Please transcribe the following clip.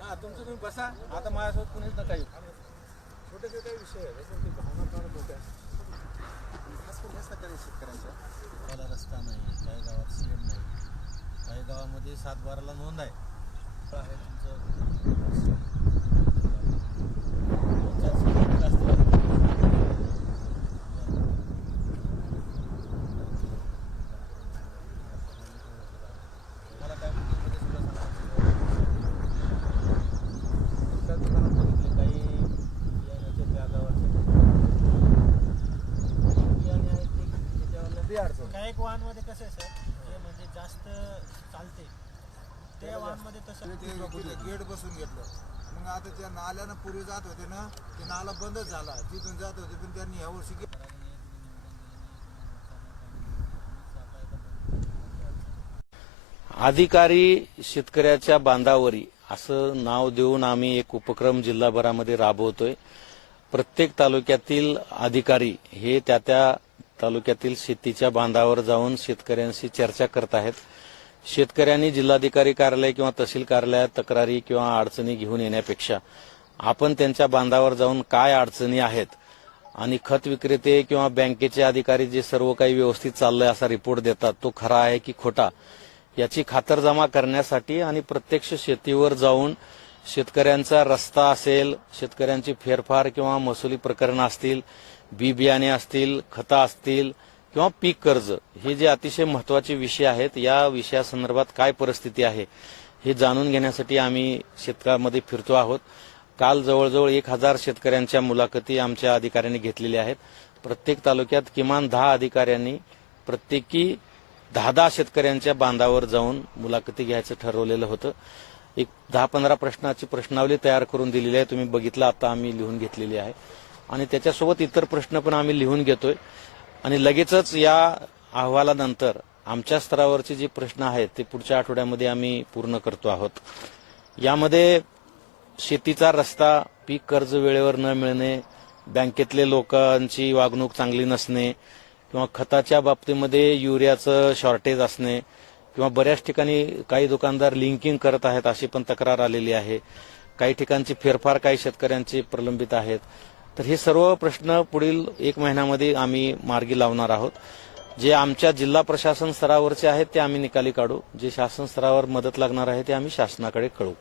हा तुमचं तुम्ही बसा. आता माझ्यासोबत कुणीच नका येऊ. छोटे छोटे विषय आहे त्याच्यावरती भावना फार मोठ्या खास करून आहे शेतकऱ्यांच्या. गावाला रस्ता नाही काही गावात सीएम नाही. काही गावामध्ये सात बाराला नोंद आहे. आहे तुमचं दोन चार सीट असतील. मला काय मीटिंगमध्ये सुद्धा सांगायचं. एका दुकानात बघितले काही बियाण्याच्या बॅगा वाटल्या. बियाणे आहेत ते त्याच्यावरनं बी अडचण काही एक वाहनमध्ये कसं आहे सर? ते म्हणजे जास्त चालते त्या वाहनमध्ये तसं गेट बसून घेतलं. मग आता त्या नाल्यानं पूर्वी जात होते ना ते नाला बंदच झाला. तिथून जात होते पण त्यांनी ह्या वर्षी अधिकारी शेतकऱ्याच्या बांधावरी असं नाव देऊन आम्ही एक उपक्रम जिल्हाभरामध्ये राबवतोय. प्रत्येक तालुक्यातील अधिकारी हे त्या त्या तालुक्यातील शेतीच्या बांधावर जाऊन शेतकऱ्यांशी चर्चा करत आहेत. शेतकऱ्यांनी जिल्हाधिकारी कार्यालय किंवा तहसील कार्यालयात तक्रारी किंवा अडचणी घेऊन येण्यापेक्षा आपण त्यांच्या बांधावर जाऊन काय अडचणी आहेत आणि खत विक्रेते किंवा बँकेचे अधिकारी जे सर्व काही व्यवस्थित चाललंय असा रिपोर्ट देतात तो खरा आहे की खोटा? याची खातरजमा करण्यासाठी आणि प्रत्यक्ष शेतीवर जाऊन शेतकऱ्यांचा रस्ता असेल शेतकऱ्यांची फेरफार किंवा महसुली प्रकरणं असतील बी बियाणे असतील खतं असतील किंवा पीक कर्ज हे जे अतिशय महत्त्वाचे विषय आहेत या विषयासंदर्भात काय परिस्थिती आहे हे जाणून घेण्यासाठी आम्ही शेतकऱ्यांमध्ये फिरतो आहोत. काल जवळजवळ एक हजार शेतकऱ्यांच्या मुलाखती आमच्या अधिकाऱ्यांनी घेतलेल्या आहेत. प्रत्येक तालुक्यात किमान दहा अधिकाऱ्यांनी प्रत्येकी दहा दहा शेतकऱ्यांच्या बांधावर जाऊन मुलाखती घ्यायचं ठरवलेलं होतं. एक दहा पंधरा प्रश्नाची प्रश्नावली तयार करून दिलेली आहे. तुम्ही बघितलं आता आम्ही लिहून घेतलेली आहे. आणि त्याच्यासोबत इतर प्रश्न पण आम्ही लिहून घेतोय. आणि लगेचच या अहवालानंतर आमच्या स्तरावरचे जे प्रश्न आहेत ते पुढच्या आठवड्यामध्ये आम्ही पूर्ण करतो आहोत. यामध्ये शेतीचा रस्ता पीक कर्ज वेळेवर न मिळणे बँकेतले लोकांची वागणूक चांगली नसणे किंवा खताच्या बाबतीमध्ये युरियाचं शॉर्टेज असणे किंवा बऱ्याच ठिकाणी काही दुकानदार लिंकिंग करत आहेत अशी पण तक्रार आलेली आहे. काही ठिकाणची फेरफार काही शेतकऱ्यांची प्रलंबित आहेत. तर हे सर्व प्रश्न पुढील एक महिन्यामध्ये आम्ही मार्गी लावणार आहोत. जे आमच्या जिल्हा प्रशासन स्तरावरचे आहेत ते आम्ही निकाली काढू. जे शासन स्तरावर मदत लागणार आहे ते आम्ही शासनाकडे कळवू.